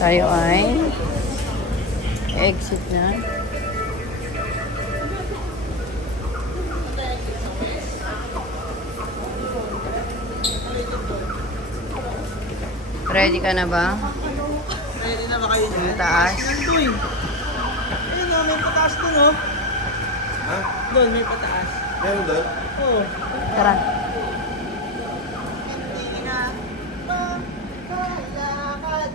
Tayo ay exit na. Ready ka na ba? Ready na ba kayo dyan? Yung taas. Ayun o, may pataas doon o. Ha? Doon, may pataas. Meron doon? Oo. Tara. Hindi na makalakad.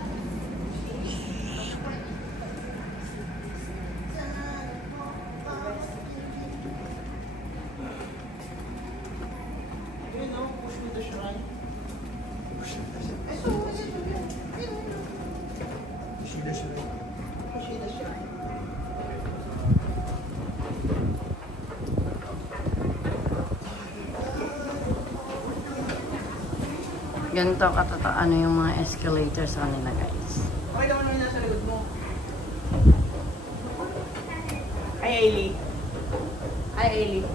Ayun o, push me the shrine. Push me the shrine. Ganito ano yung mga escalators sa kanila, guys. Okay naman yung nasa likod mo. Hi, Ailey. Hi, Ailey.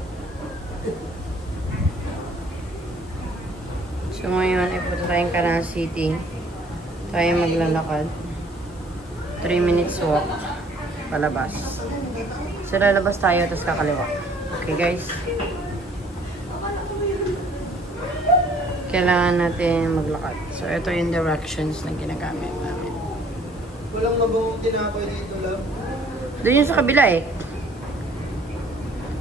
So ngayon, ipunta tayong Canal City. Tayo maglalakad. 3 minutes walk. Palabas. So lalabas tayo, tapos kakaliwa. Okay, guys? Kailangan natin maglakad. So ito yung directions na ginagamit namin. Walang mabawang tinapay dito lang. Doon yung sa kabila eh.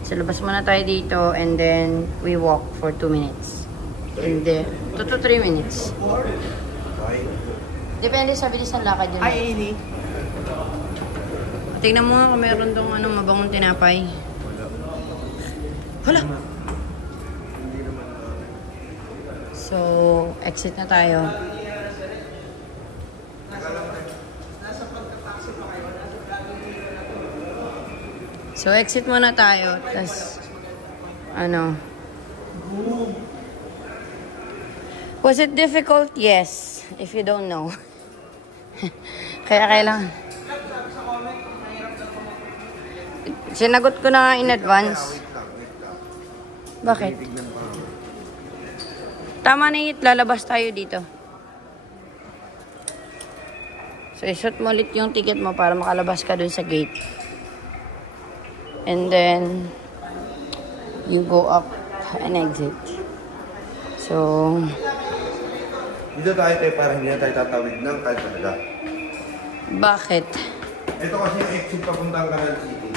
So labas muna tayo dito and then we walk for 2 minutes. And then, 2 to 3 minutes. Depende sa bilis ng lakad yun. Hi, Ailey. Tingnan mo nga kung meron dong mabangong tinapay. Hala! So, exit na tayo. So, exit muna tayo. Tapos, was it difficult? Yes. If you don't know. Kaya kailangan. Sinagot ko na in advance. Bakit? Tama na yun, lalabas tayo dito. So, isut mo ulit yung ticket mo para makalabas ka dun sa gate. And then, you go up and exit. So, Dito tayo para hindi na tayo tatawid ng Calzada. bakit? Ito kasi yung exit papuntang Canal City.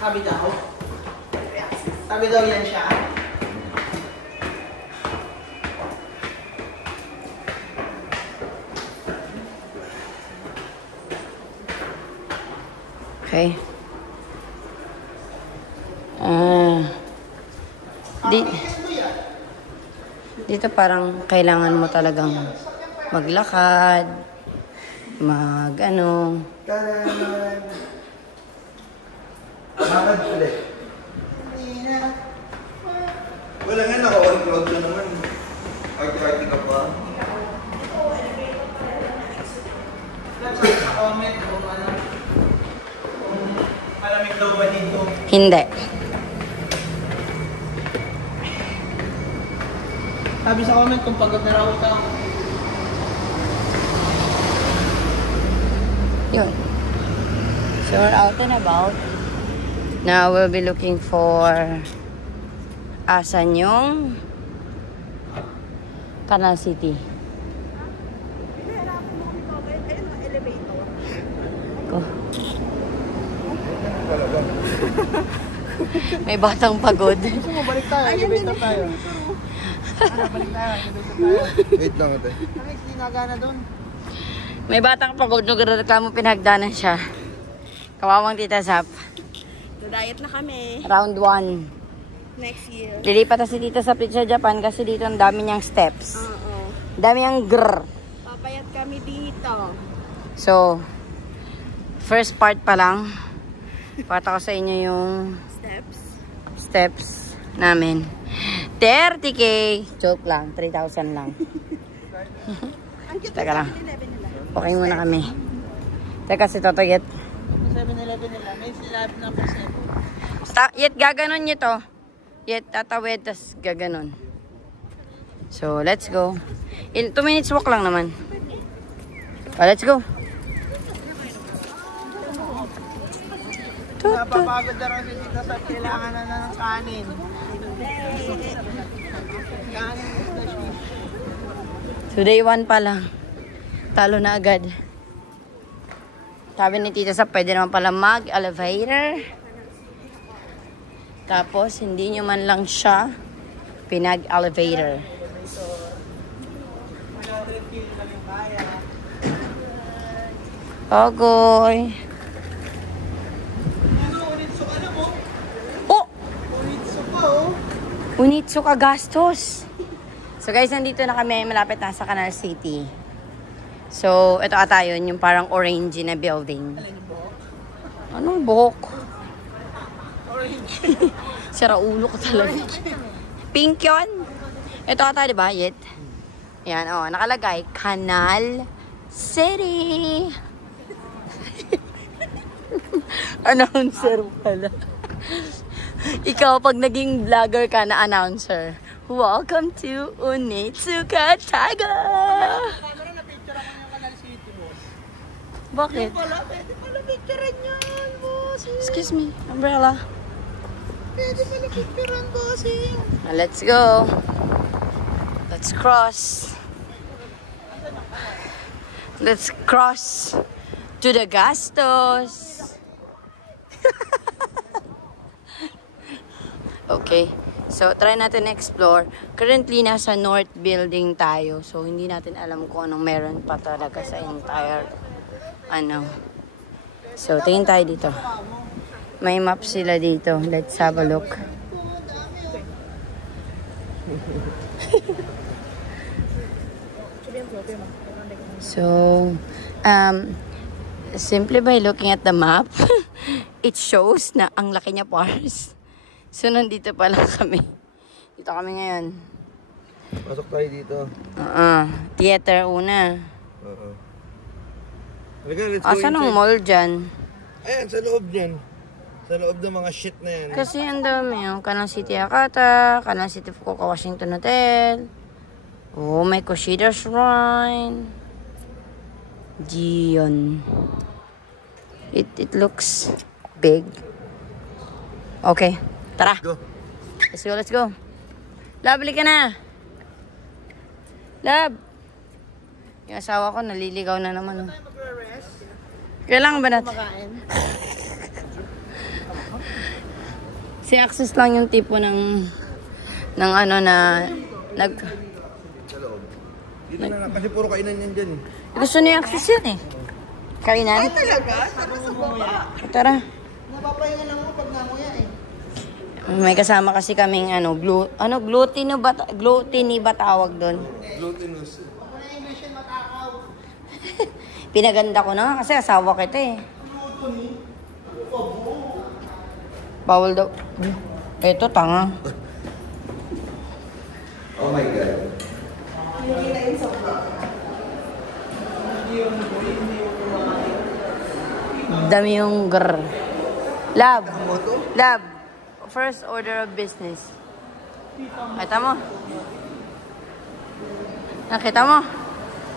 Sabi daw. Sabi daw yan siya. Okay. Dito parang kailangan mo talagang maglakad, Kanan! Lakad ulit. Wala nga, naka-on-cloud na naman. Arty-arty ka pa. Sa comment kung malamig daw ba dito? hindi. Sabi sa comment kung pagod na raw ka. Yun. So we're out and about. Now we'll be looking for asan yung Canal City. Go. May batang pagod. Gusto mo balik tayo? Elevator tayo. Balik tayo. Elevator tayo. Wait lang ate. Ay, sinagana doon. May batang pagod nung reklamo pinagdanan siya. Kawawang Tita Zap. Diet na kami. Round 1. Next year. Lilipat na si Tita Zap sa Japan kasi dito ang dami niyang steps. Oo. Dami niyang grrr. Papayat kami dito. So, first part pa lang. Pakita ko sa inyo yung steps namin. 30K. Joke lang. 3,000 lang. Teka lang. Okay muna kami. Teka si Totoyet. 7-Eleven nila. May sinabi na percent. Yet gaganon nyo to. Yet tatawid, tas gaganon. So, let's go. 2 minutes walk lang naman. Let's go. Napapagod na rin si Tita sa kailangan na ng kanin. Today 1 pa lang. Talo na agad. Sabi ni Tita sa pwede naman pala mag-elevator. Tapos, hindi nyo man lang siya pinag-elevator. Ogoy. Oh! Unitso ka gastos. So guys, nandito na kami. Malapit na sa Canal City. So, ito ata yun. Yung parang orange na building. Anong buhok? Sira ulo ko talaga. Pink yun. Ito ata, diba? Yet. Yan, oh. Nakalagay. Canal City. Announcer pala. Ikaw, pag naging vlogger ka na announcer, welcome to Unitsuka Taga! Bakit? Pwede pala picturean yan, boss. Excuse me, umbrella. Pwede pala picturean, boss. Let's go. Let's cross. Let's cross to the gastos. Okay. So, try natin explore. Currently, nasa North Building tayo. So, hindi natin alam kung anong meron pa talaga sa entire, So, tingin tayo dito. May map sila dito. Let's have a look. So, simply by looking at the map, it shows na ang laki niya pars. So, nandito pa lang kami. Dito kami ngayon. Pasok tayo dito. Theater una. Halika, let's go Asan ang inside. mall dyan? Ayan, sa loob dyan. Sa loob ng mga shit na yan. Kasi ang dami. Yung Canal City Akata, Canal City Fukuoka Washington Hotel. Oh, may Kushida Shrine. Gion. It looks big. Okay. Tara. Go. Let's go, let's go. Love, ka na. Love. Yung asawa ko, naliligaw na naman. Oh. Kailangan ba natin? Si Access lang yung tipo ng ano na nag... Sa loob. Dito na lang, kasi puro kainan yan dyan. Gusto niya Access yan eh. Kainan? Ay, talaga? Tara sa baba. Tara. Napapahinga lang mo pag namuya eh. May kasama kasi kaming glutiny ba tawag doon? Glutinous. Pinaganda ko na kasi asawa kita eh. Bawal daw. Eto, tanga. Oh my God. Dami yung grr. Love. Love. First order of business. Kita mo? Nakita mo?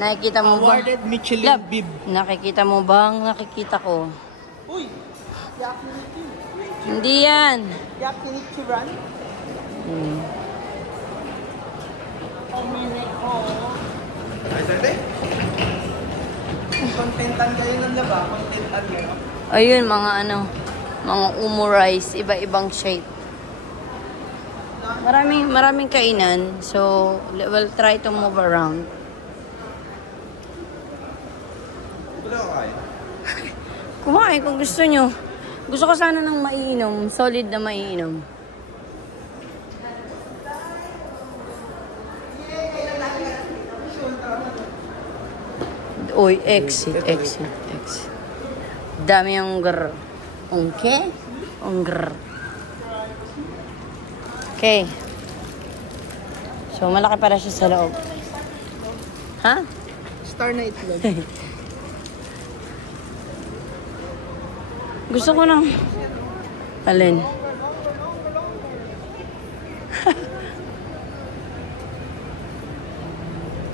Nakikita mo ba? Awarded Michelin Love, bib. nakikita mo bang nakikita ko? Uy! Yakinichi. Hindi yan. Yakinichi run. Ay, sante? Contentan kayo ng laba. Contentan kayo. Ayun, mga umo rice, iba-ibang shape. Maraming kainan. So, we'll try to move around. Wala ka kain? Kumain kung gusto nyo. Gusto ko sana ng maiinom. Solid na maiinom. Uy, exit. Dami yung grr. Okay? Ang grr. Okay. So, malaki para siya sa loob. Ha? Star na itlog. Gusto ko ng... Alin?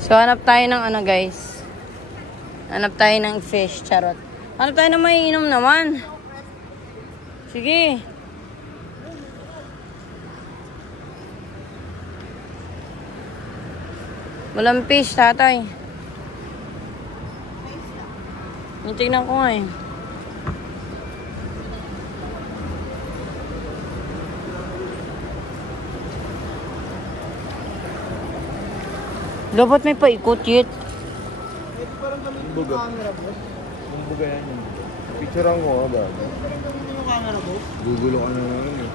So, hanap tayo ng ano, guys. Hanap tayo ng fish, charot. Hanap tayo ng may inom naman. Sige. Walang fish, tatay. Tingnan ko nga eh. Dapat may paikot yet. Parang kami yung camera, boss. Yung buga yan yun. Picturean ko ba? Yung camera, boss. Gugulo ka na ngayon eh.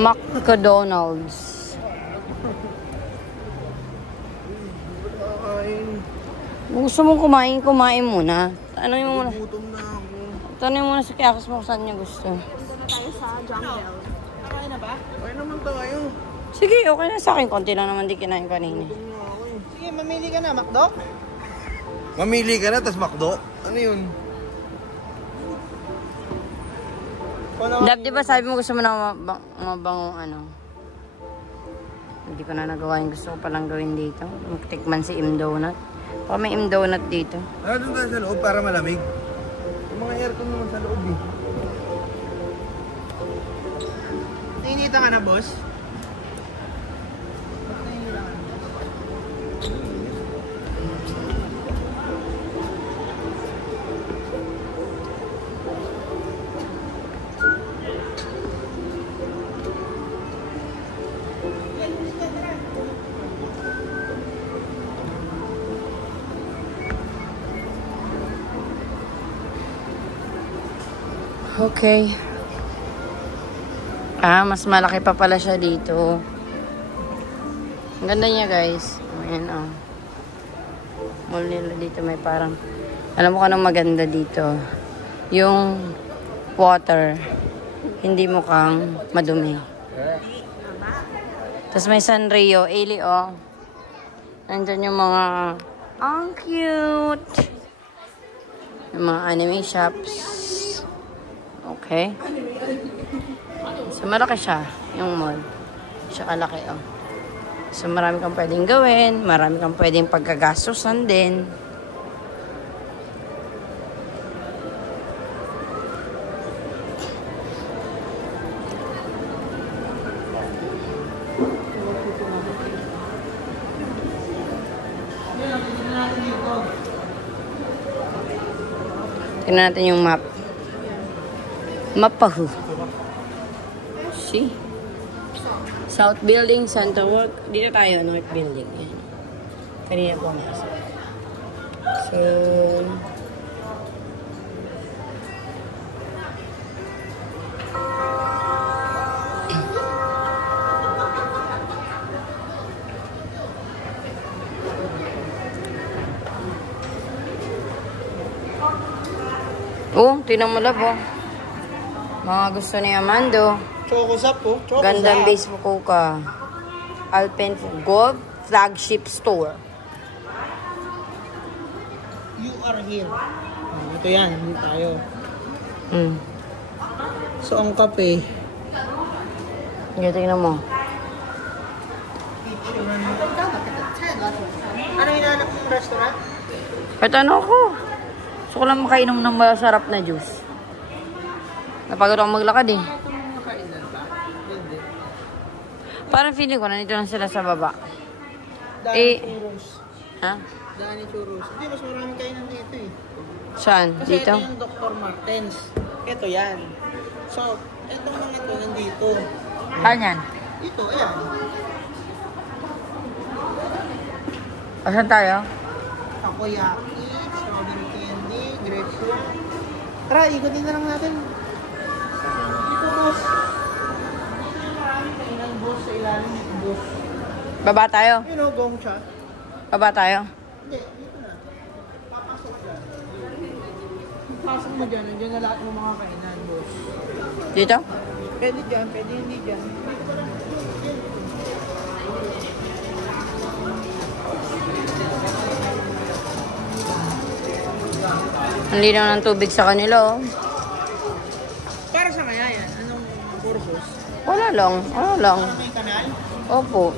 McDonald's. Kakain. Kung gusto mong kumain, kumain muna. Tanongin mo muna. Gutom na ako. Tanongin mo muna sa Kiakas mo kung saan niya gusto. Punta na tayo sa jungle. Kakain na ba? Kakain naman tayo. Sige, okay na sa akin. Konti lang naman di kinain kanina. Gutom na ako eh. Sige, mamili ka na, McDo? Mamili ka na, tas McDo? Ano yun? Dab, di ba sabi mo gusto mo na mabangong ano? Hindi ko na nagawa yung gusto ko palang gawin dito. Magtikman si M-Donut. Baka may M-Donut dito. Ah, doon tayo sa loob para malamig. Yung mga aircon naman sa loob eh. Nainita ka na, boss? Okay. Mas malaki pa pala siya dito. Ang ganda niya, guys. Ayan, oh. Mall nila dito may parang... Alam mo kung anong maganda dito? Yung water. Hindi mukhang madumi. Tapos may Sanrio. Eli, oh. Nandyan yung mga... Ang cute! Yung mga anime shops. Okay. So, malaki siya, yung mall. Siya kalaki, oh. So, marami kang pwedeng gawin. Marami kang pwedeng pagkagastusan din. Tingnan natin yung map. Mapahu. See? South Building, Center Work. Dito tayo, North Building. Yan. Kanina po masok. So... Oh, tinan mo lab, oh. Mga gusto ni Amando. Choco Zap po. Choco Gandang Zap. base mo ka. Alpen Gold Flagship Store. You are here. Ito yan. Hindi tayo. So, ang kape. Hindi, tingnan mo. Ano hinahanap mong restaurant? Kahit ano ako. Gusto ko lang makainom ng masarap na juice. Napagod ako maglakad eh. Makainan ba? Hindi. Parang feeling ko, nandito lang sila sa baba. Dani Churros. Ha? Dani Churros. Hindi, mas maraming kainan dito eh. Saan? Kasi Dito? ito yung Dr. Martens. Ito yan. So, itong mga ito nandito. Saan yan? Ito, ayan. Saan tayo? Takoyaki, strawberry candy, grapefruit. Tara, ikutin na lang natin. Dito, boss. Dito yung maraming kainan, boss, sa ilalim nito, boss. Baba tayo? You know, gongcha. Baba tayo? Hindi, dito na. Papasok dyan. Pasok mo dyan, nandiyan na lahat ng mga kainan, boss. Dito? Pwede dyan, pwede hindi dyan. Ang linaw ng tubig sa kanila, oh. Para sa kaya yan? Anong Wala lang. Wala lang. Parang may kanal. Opo.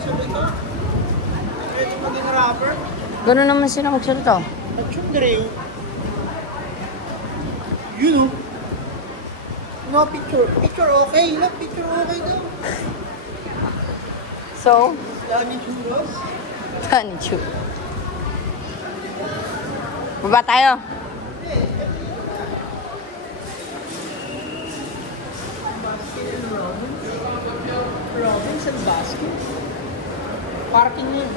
Sabi ko, pwede maging rapper. Gano'n naman sila magsalita. At yung Dre, you know, no picture. Picture okay. Love, picture okay daw. So, Dami churros. Tani Chu. Baba tayo. Robinson Basket. Parking yun.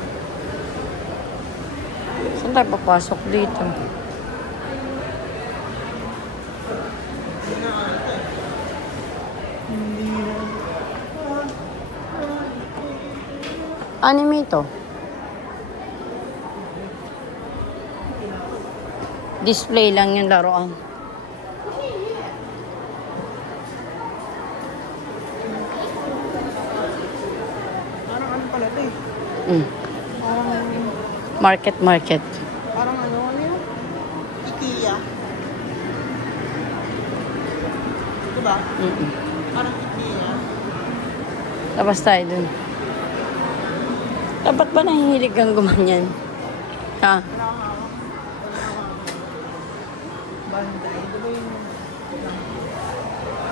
Saan tayo papasok dito? Anime to. Display lang yung laruan. Parang ano pala ito eh. Mm. Market. Parang ano yun? IKEA. Diba? Mm-mm. Parang IKEA. Labas tayo dun. Dapat ba nahihilig kang gumanyan? Ha? Banday. Diba yung...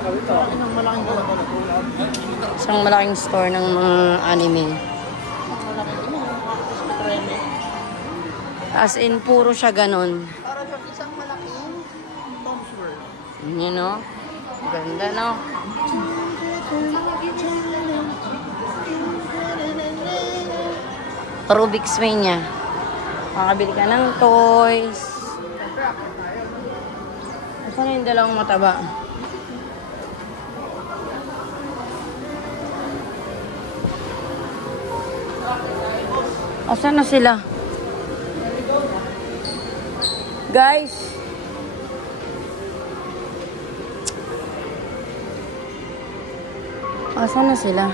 Ang malaking tulad. Isang malaking store ng mga anime. Ang malaking Reme. As in, puro siya ganun. Para sa isang malaking Tom's World. You know? Ganda, no? Rubik's Mania. Makakabili ka ng toys. Saan na yung dalawang mataba? Asan na sila? Guys! Asan na sila?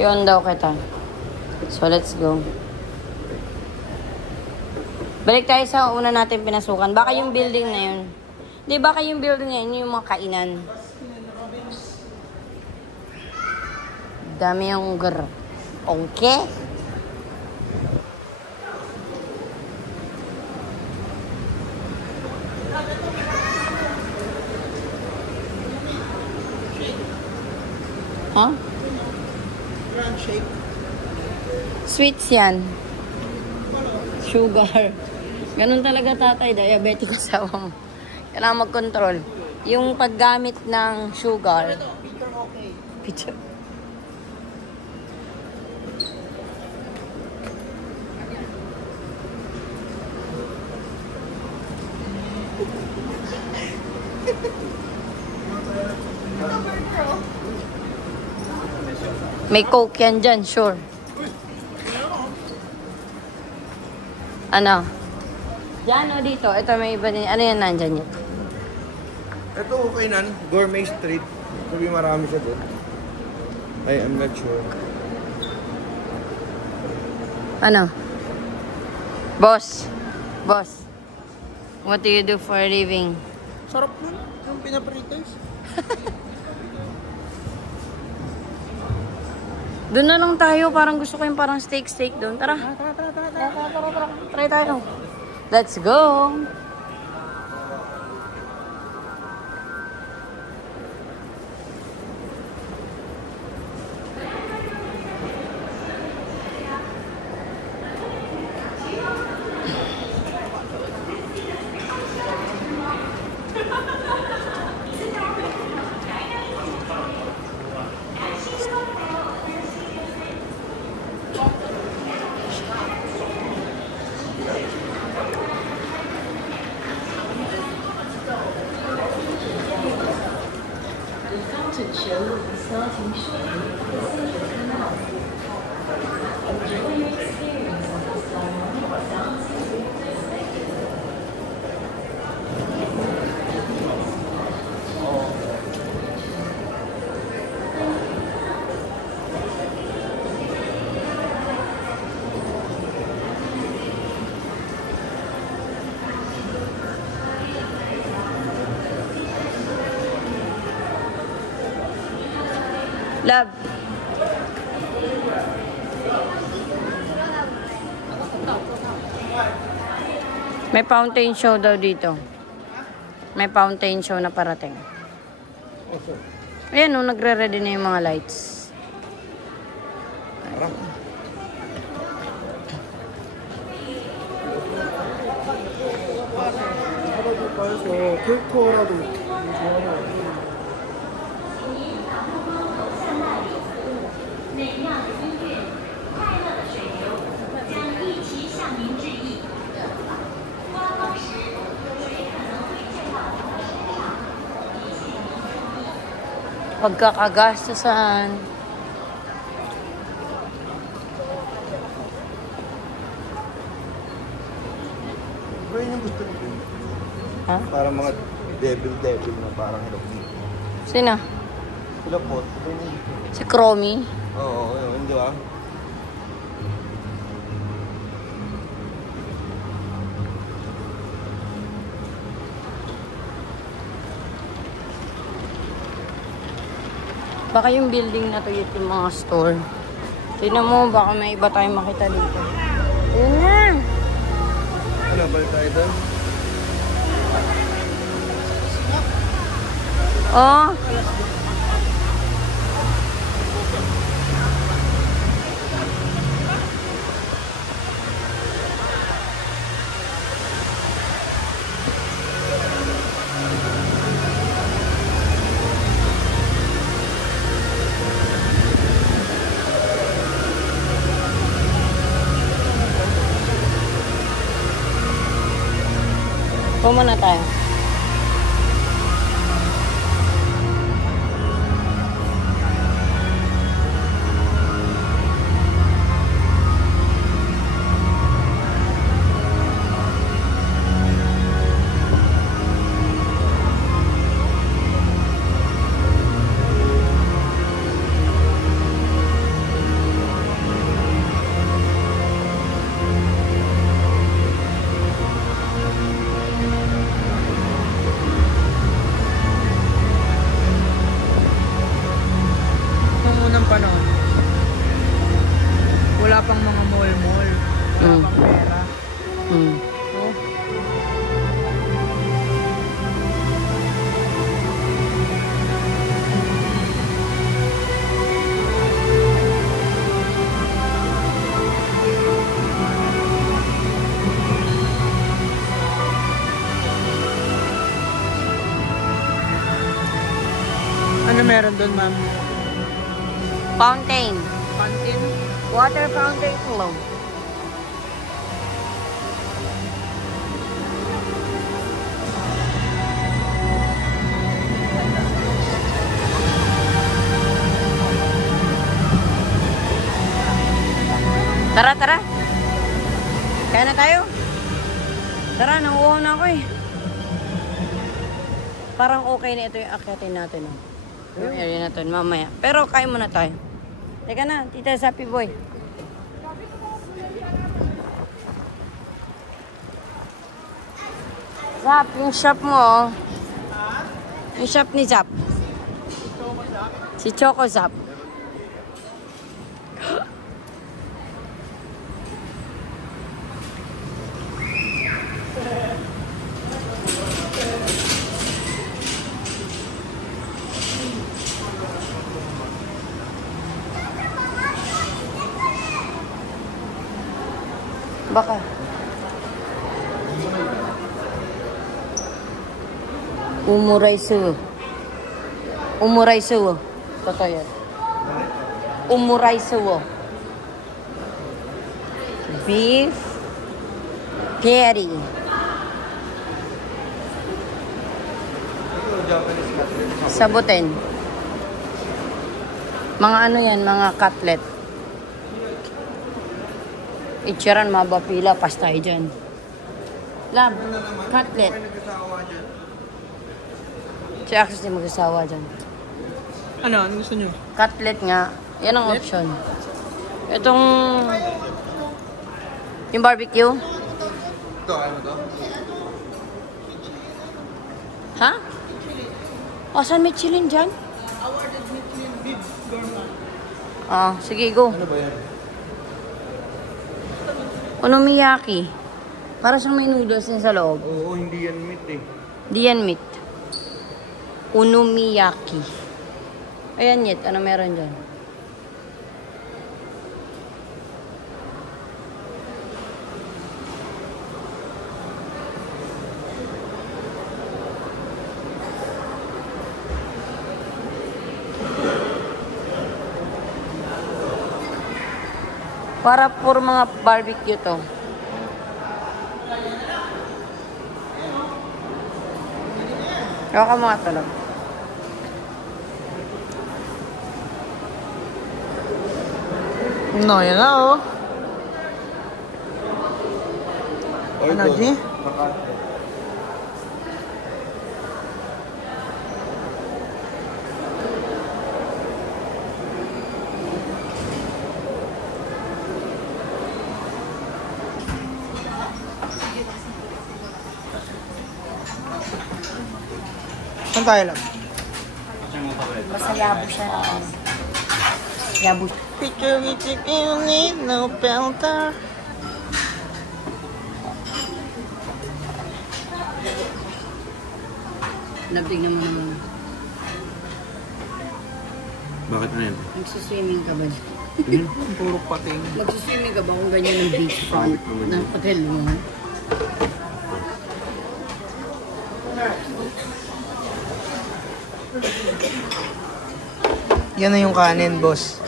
Yun daw kita. So, let's go. Balik tayo sa una natin pinasukan. Baka yung building na yun. Di, baka yung building na yun, yung mga kainan. Dami yung gar. Okay? Huh? Grand shake. Sweets yan. Sugar. Ganun talaga tatay, diabetic asawa mo. Kailangan mag-control. Yung paggamit ng sugar. Picture okay. Picture. May Coke yan dyan, sure. Ano? Diyan o dito. Ito may iba din. Ano yan nandyan yun? Ito okay nan, Gourmet Street. Sabi marami siya doon. I'm not sure. Ano? Boss. Boss. What do you do for a living? Sarap nun. Yung pinapritos. Doon na lang tayo. Parang gusto ko yung parang steak doon. Tara. Tara. Try tayo. Let's go. Love. May fountain show daw dito. May fountain show na parating. Ayan, no, nagre-ready na yung mga lights. Pagkakagastusan. Bro, yun yung gusto ko. Ha? Parang mga devil na parang Hello Kitty. Sino? Sila po. Ito yung gusto ko. Si Chromie. Oo, yun, di ba? Baka yung building na to yung mga store. Tignan mo, baka may iba tayong makita dito. Ayun na! Ano, balik tayo doon? Oh! Pumuna tayo. Panahon. Wala pang mga mall-mall. Wala pang pera. No? Ano meron doon, ma'am? Fountain. Fountain? Water fountain flow. Tara, tara. Kaya na tayo. Tara, nanguho na ako eh. Parang okay na ito yung akyatin natin. Oh. Yung area na to, mamaya. Pero kaya muna tayo. Teka na, Tita Zappy Boy. Zap, yung shop mo, oh. Yung shop ni Zap. Si Choco Zap. Baka. Umuraisu. Umuraisu. Totoo yan. Umuraisu. Beef patty. Sabutin. Mga ano yan, mga cutlet. Itcharan, mabapila, pas tayo dyan. Lab, cutlet. Si Axis din mag-asawa dyan. Ano? Ano gusto nyo? Cutlet nga. Yan ang option. Itong... Yung barbecue. Ito, ano to? Ha? O, saan may chilin dyan? Awarded Michelin Bib Gourmet. Ah, sige, go. Ano ba yan? Onomiyaki. Para siyang may noodles din sa loob. Oo, hindi yan meat eh. Di yan meat. Onomiyaki. Ayan, Yet. Ano meron dyan? Para for mga barbecue to. Baka mga talab. No, yan na oh. Ano, G? Saan tayo lang? Basta yabo siya. Yabo siya. Picture with you need no filter. Nabtignan mo naman. Bakit na yan? Nagsiswimming ka ba? Puro pating. Magsiswimming ka ba kung ganyan ng beachfront ng hotel mo? Yan na yung kanin, boss.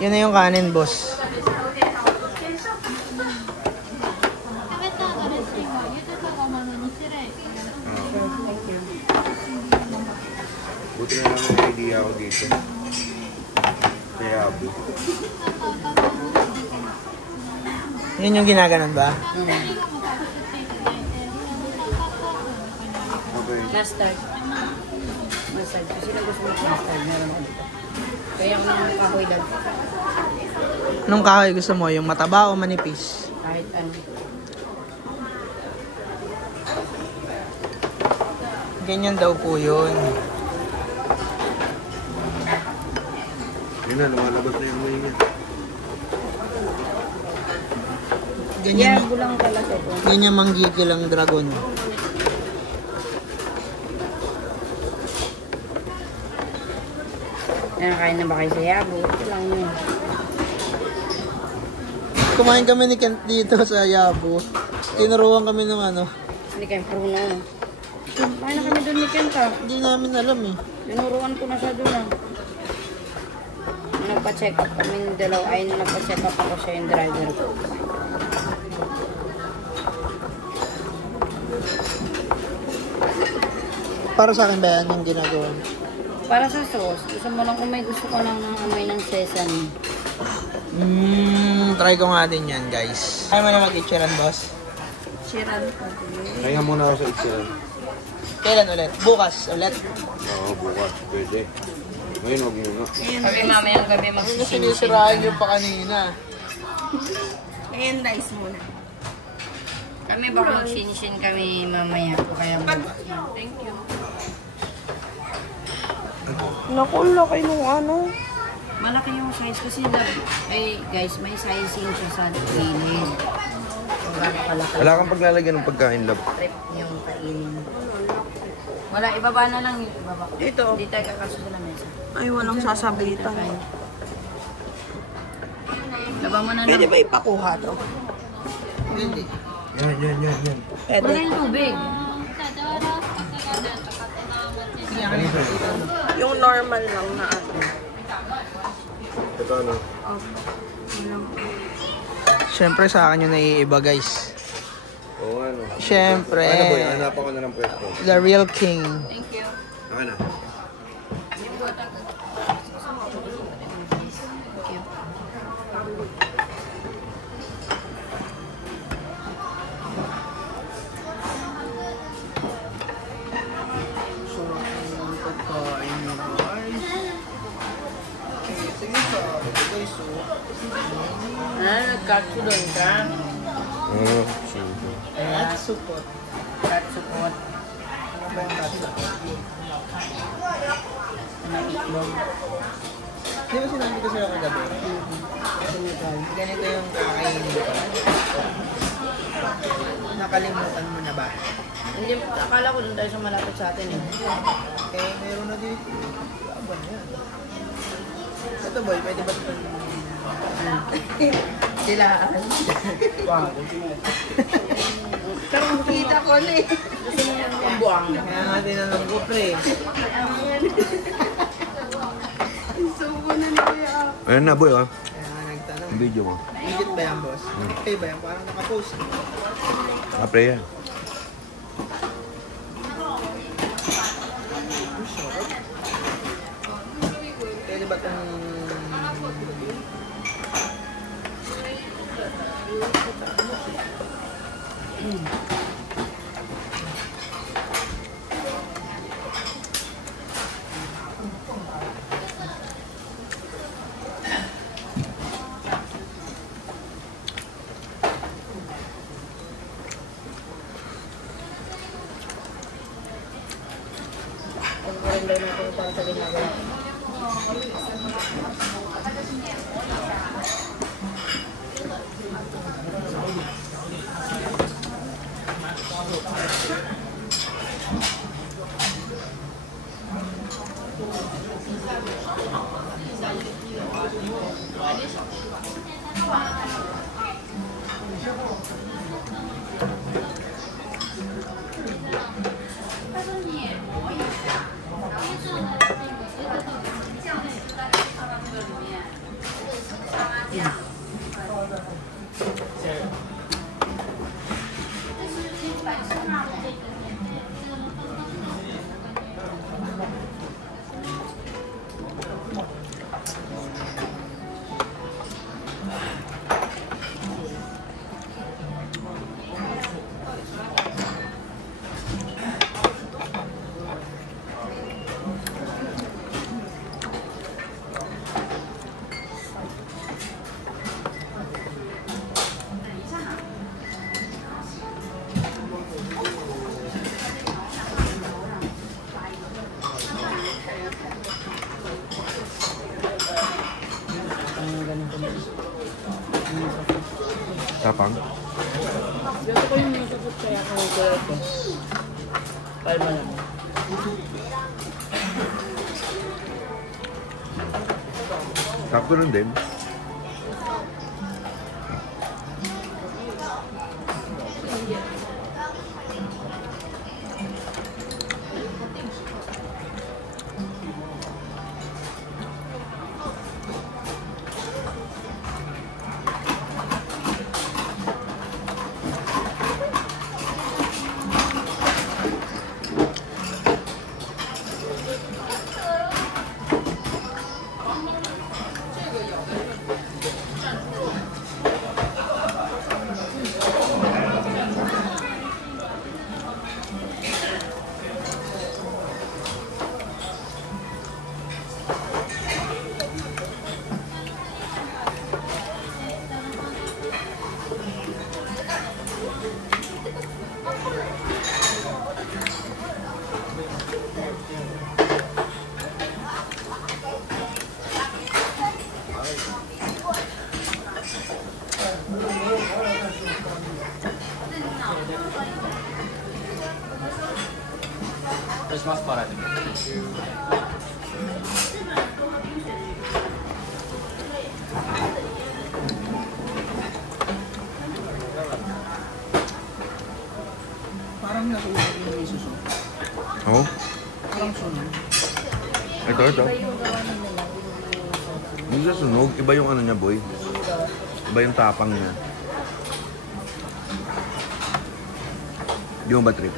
Yan na yung kanin, boss. Buti na lang may idea ako dito. Kaya abo. Yan yung ginaganon ba? Okay. Mustard. Mustard. Kung sino gusto mo mustard, meron ko dito. Kaya ako naman kahoy lang. Anong kahoy gusto mo? Yung mataba o manipis? Kahit ano. Ganyan daw po yun. Yun na, lumalabas na yung mga Ganyan, Yabo lang talaga ito. ganyan manggigil ang dragon. Nakakain na ba kayo sa yabo? Ito lang yun. Kumain kami ni Kent dito sa Yabo. Tinuruan kami ng ano. Hindi kayo pruno. Kumain na kami doon ni Kenta. Hindi namin alam eh. Tinuruan ko na siya doon ah. Nagpa-check up kami ng dalaw. Ay, nagpa-check up ako siya yung driver ko. Para sa akin ba yan yung ginagawa? Para sa sauce, gusto mo lang kung may gusto ko lang ng amoy ng sesame. Try ko nga din yan, guys. Kaya mo na mag-itchiran, boss? Chiran ko. Kaya muna ako sa itsiran. Kailan ulit? Bukas ulit? Oo, bukas. Pwede. Ngayon, huwag nyo nga. Kami mamayang gabi Ano magsisinisin. sinisiraan nyo pa kanina? Ngayon, rice muna. Kami baka magsinisin kami mamaya. Kaya thank you. Naku, laki nung ano. Malaki yung size kasi guys, may sizing siya sa gilid. So, palaki. Wala kang paglalagyan ng pagkain, love. Trip yung kainin. Wala, ibaba na lang yung ibaba. Dito. Hindi tayo kakaso sa mesa. Ay, walang sasabitan. Laba mo na Pwede lang. ba ipakuha to? Hindi. Yan. Wala yung tubig. Yung normal lang na ano. Ito ano? Siyempre sa akin yung naiiba, guys. Oo, ano? Siyempre. Ano boy, hanapan ko na ng pwesto. The real king. Thank you. Akin na. Nagkaksulon ka. Oo, sige. Support. Katsupot. Ano ba yung support? Ano itlog. Di ba sinabi ko sa'yo kagabi? Ganito yung kakainin ko. Nakalimutan mo na ba? Hindi, akala ko doon tayo sa malapit sa atin eh. Eh, meron na dito. Laban yan. Ito boy, pwede ba ito? Sila. Pero makita ko na eh. Gusto mo nang mabuang. Kaya nga tinanong ko, pre. Subo na na kuya. Ayan na, boy, ah. Kaya nga nagtanong. Ang video mo. Legit ba yan, boss? Okay ba yan? Parang nakapost. Apre yan. Pwede ba itong... Ang karanda na ito para sa ginagawa. Tapang. Gusto ko yung masakot kaya ako kuya ito. Palma lang. Sakto lang din. Christmas party. Parang nakuha yung isuso. Oo. Parang sunod. Ito. Yung sa sunog, iba yung ano niya, boy. Iba yung tapang niya. Di mo ba trip?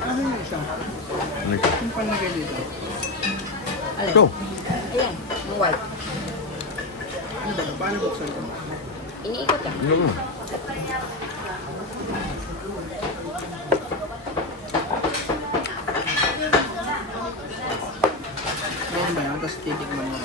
Ano yun siya? Ano siya? Yung palagay dito. Ito. Ayan, yung white. Ano ba? Paano buksan ito? Iniikot ka. Ano mo? Ganyan ba yan? Tapos titikman mo.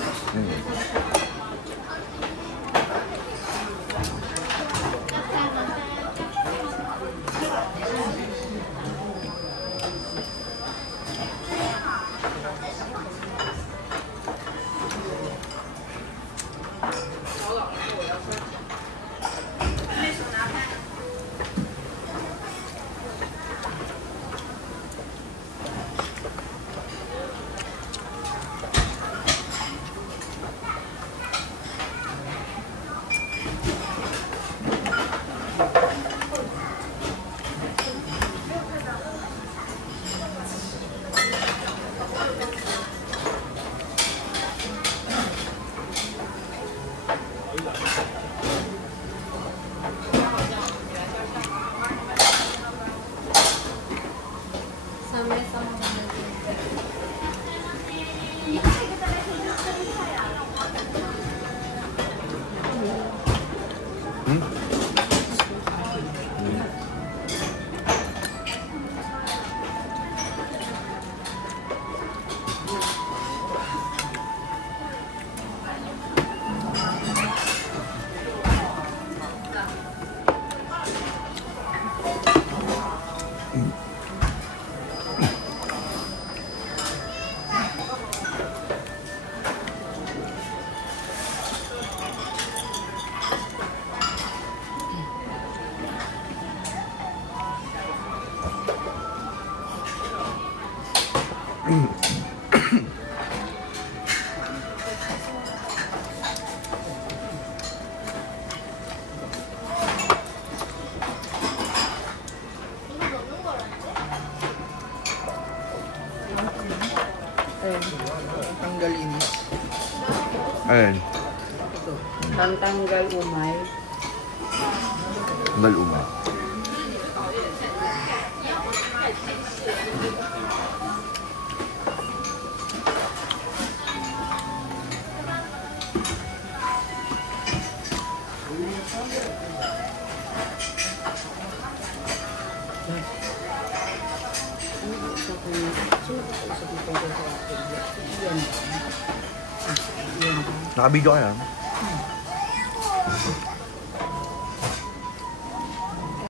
Tanggal inis. Ayan. Tanggal umay. Tanggal umay. Nakabidyo ka yan.